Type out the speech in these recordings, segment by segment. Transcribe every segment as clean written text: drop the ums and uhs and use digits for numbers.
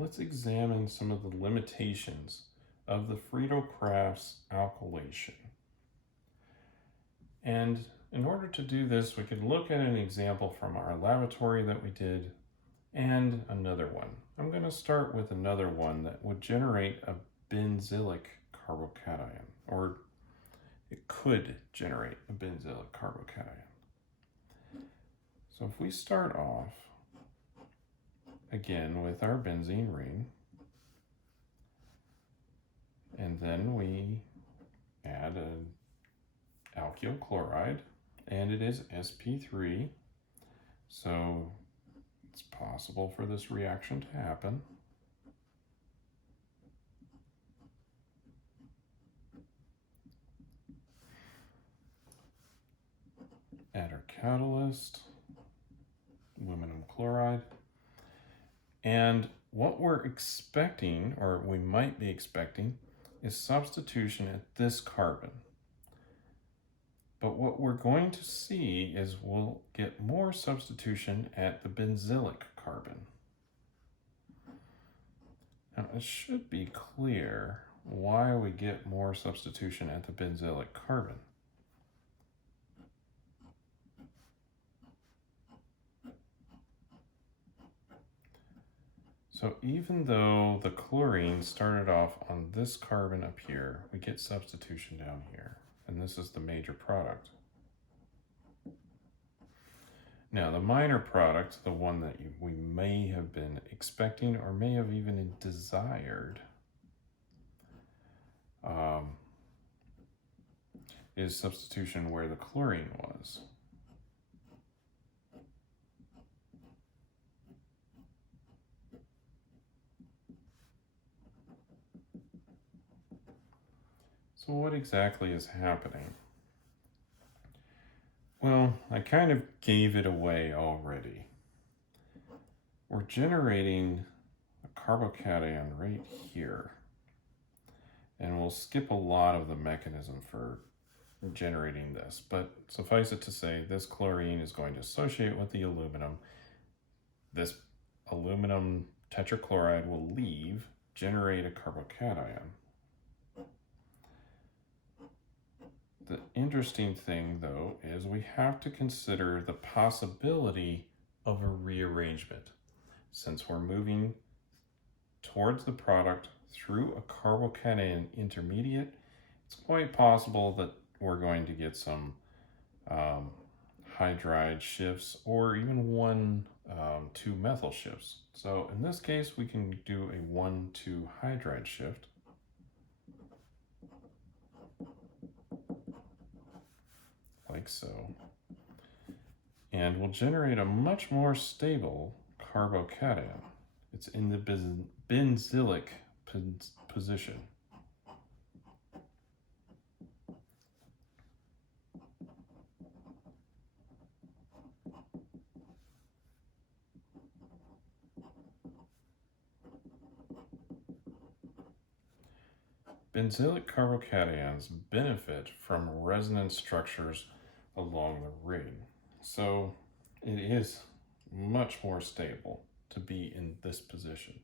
let's examine some of the limitations of the Friedel-Crafts alkylation. And in order to do this, we could look at an example from our laboratory that we did and another one. I'm going to start with another one that would generate a benzylic carbocation, or it could generate a benzylic carbocation. So if we start off again with our benzene ring, and then we add an alkyl chloride, and it is sp3, so it's possible for this reaction to happen. Add our catalyst, aluminum chloride, and what we're expecting, or we might be expecting, is substitution at this carbon. But what we're going to see is we'll get more substitution at the benzylic carbon. Now it should be clear why we get more substitution at the benzylic carbon. So even though the chlorine started off on this carbon up here, we get substitution down here, and this is the major product. Now the minor product, the one that we may have been expecting or may have even desired, is substitution where the chlorine was. So what exactly is happening? Well, I kind of gave it away already. We're generating a carbocation right here. And we'll skip a lot of the mechanism for generating this, but suffice it to say, this chlorine is going to associate with the aluminum. This aluminum tetrachloride will leave, generate a carbocation. The interesting thing, though, is we have to consider the possibility of a rearrangement. Since we're moving towards the product through a carbocation intermediate, it's quite possible that we're going to get some hydride shifts or even 1,2-methyl shifts. So in this case, we can do a 1,2 hydride shift. Like so. And we'll generate a much more stable carbocation. It's in the benzylic position. Benzylic carbocations benefit from resonance structures along the ring, so it is much more stable to be in this position.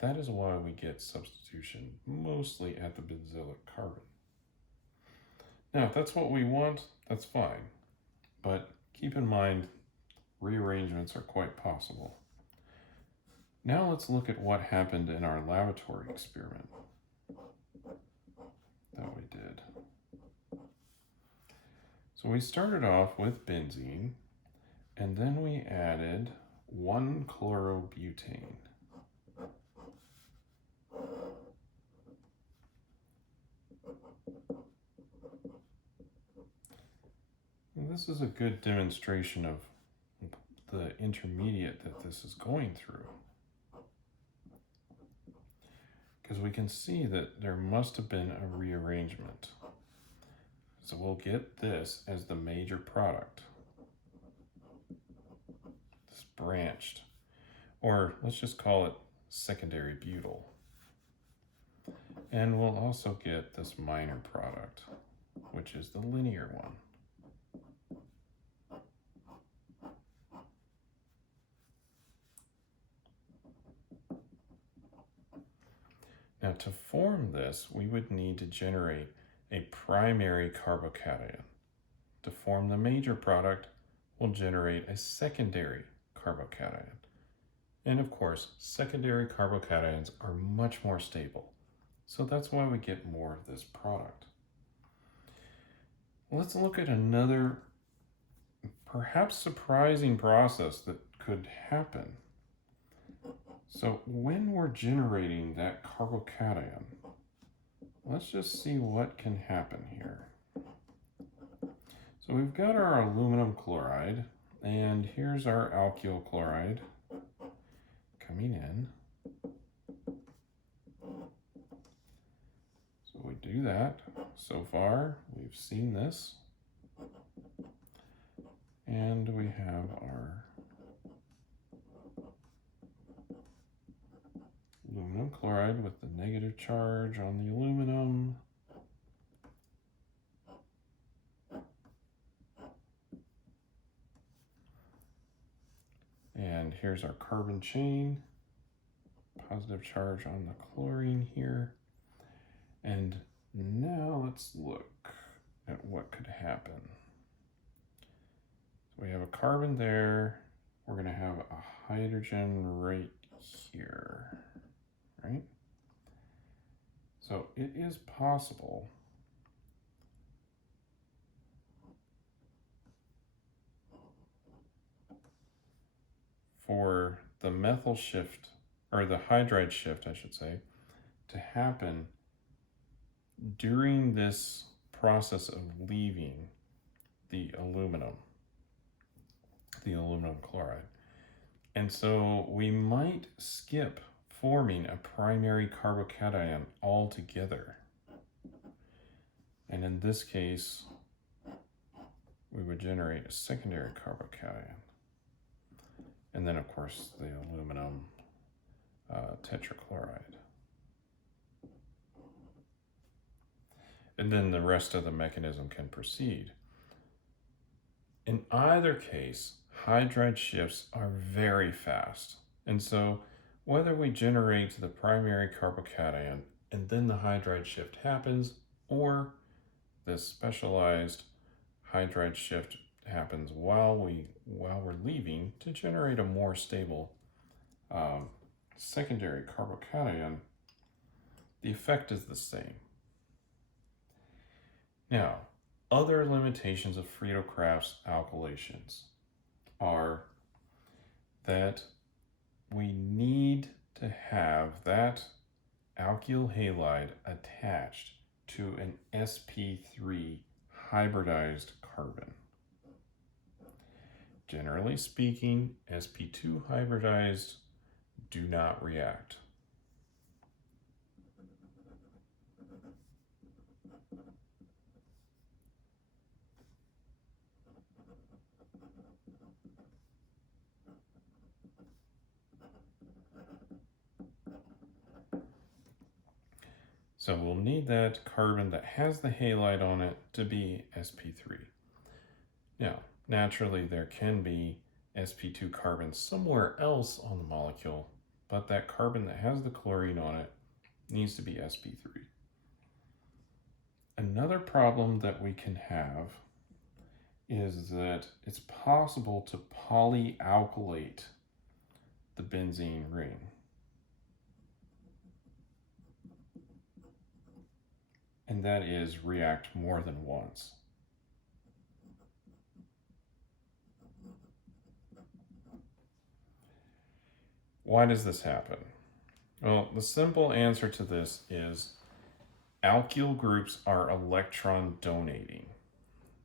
That is why we get substitution mostly at the benzylic carbon. Now, if that's what we want, that's fine, but keep in mind rearrangements are quite possible. Now let's look at what happened in our laboratory experiment that we did. So we started off with benzene, and then we added 1-chlorobutane. And this is a good demonstration of the intermediate that this is going through, because we can see that there must have been a rearrangement. So we'll get this as the major product. This branched, or let's just call it secondary butyl. And we'll also get this minor product, which is the linear one. Now, to form this, we would need to generate a primary carbocation. To form the major product, we'll generate a secondary carbocation. And of course, secondary carbocations are much more stable. So that's why we get more of this product. Let's look at another perhaps surprising process that could happen. So when we're generating that carbocation, let's just see what can happen here. So we've got our aluminum chloride, and here's our alkyl chloride coming in. So we do that. So far, we've seen this. And we have our aluminum chloride with the negative charge on the aluminum. And here's our carbon chain, positive charge on the chlorine here. And now let's look at what could happen. So we have a carbon there. We're going to have a hydrogen right here, right? So it is possible for the methyl shift, or the hydride shift, I should say, to happen during this process of leaving the aluminum chloride. And so we might skip forming a primary carbocation altogether. And in this case, we would generate a secondary carbocation. And then, of course, the aluminum tetrachloride. And then the rest of the mechanism can proceed. In either case, hydride shifts are very fast. And so whether we generate the primary carbocation and then the hydride shift happens, or this specialized hydride shift happens while we're leaving to generate a more stable secondary carbocation, the effect is the same. Now, other limitations of Friedel-Crafts alkylations are that we need to have that alkyl halide attached to an sp3 hybridized carbon. Generally speaking, sp2 hybridized do not react. So we'll need that carbon that has the halide on it to be sp3. Now, naturally, there can be sp2 carbon somewhere else on the molecule, but that carbon that has the chlorine on it needs to be sp3. Another problem that we can have is that it's possible to polyalkylate the benzene ring. And that is react more than once. Why does this happen? Well, the simple answer to this is alkyl groups are electron donating.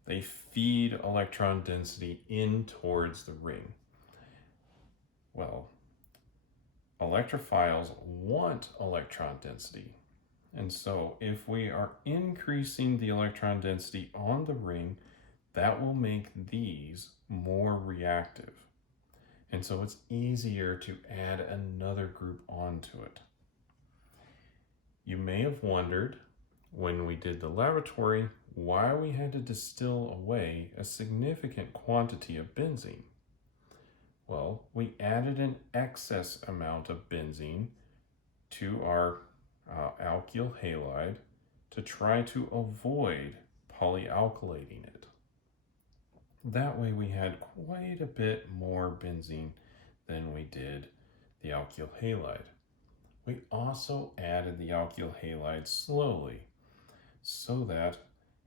They feed electron density in towards the ring. Well, electrophiles want electron density. And so if we are increasing the electron density on the ring, that will make these more reactive. And so it's easier to add another group onto it. You may have wondered when we did the laboratory why we had to distill away a significant quantity of benzene. Well, we added an excess amount of benzene to our alkyl halide to try to avoid polyalkylating it. That way we had quite a bit more benzene than we did the alkyl halide. We also added the alkyl halide slowly so that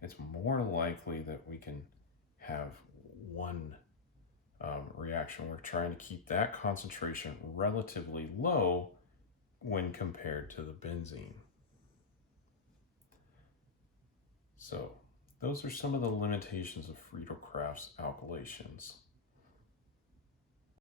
it's more likely that we can have one reaction. We're trying to keep that concentration relatively low when compared to the benzene. So those are some of the limitations of Friedel-Crafts alkylations.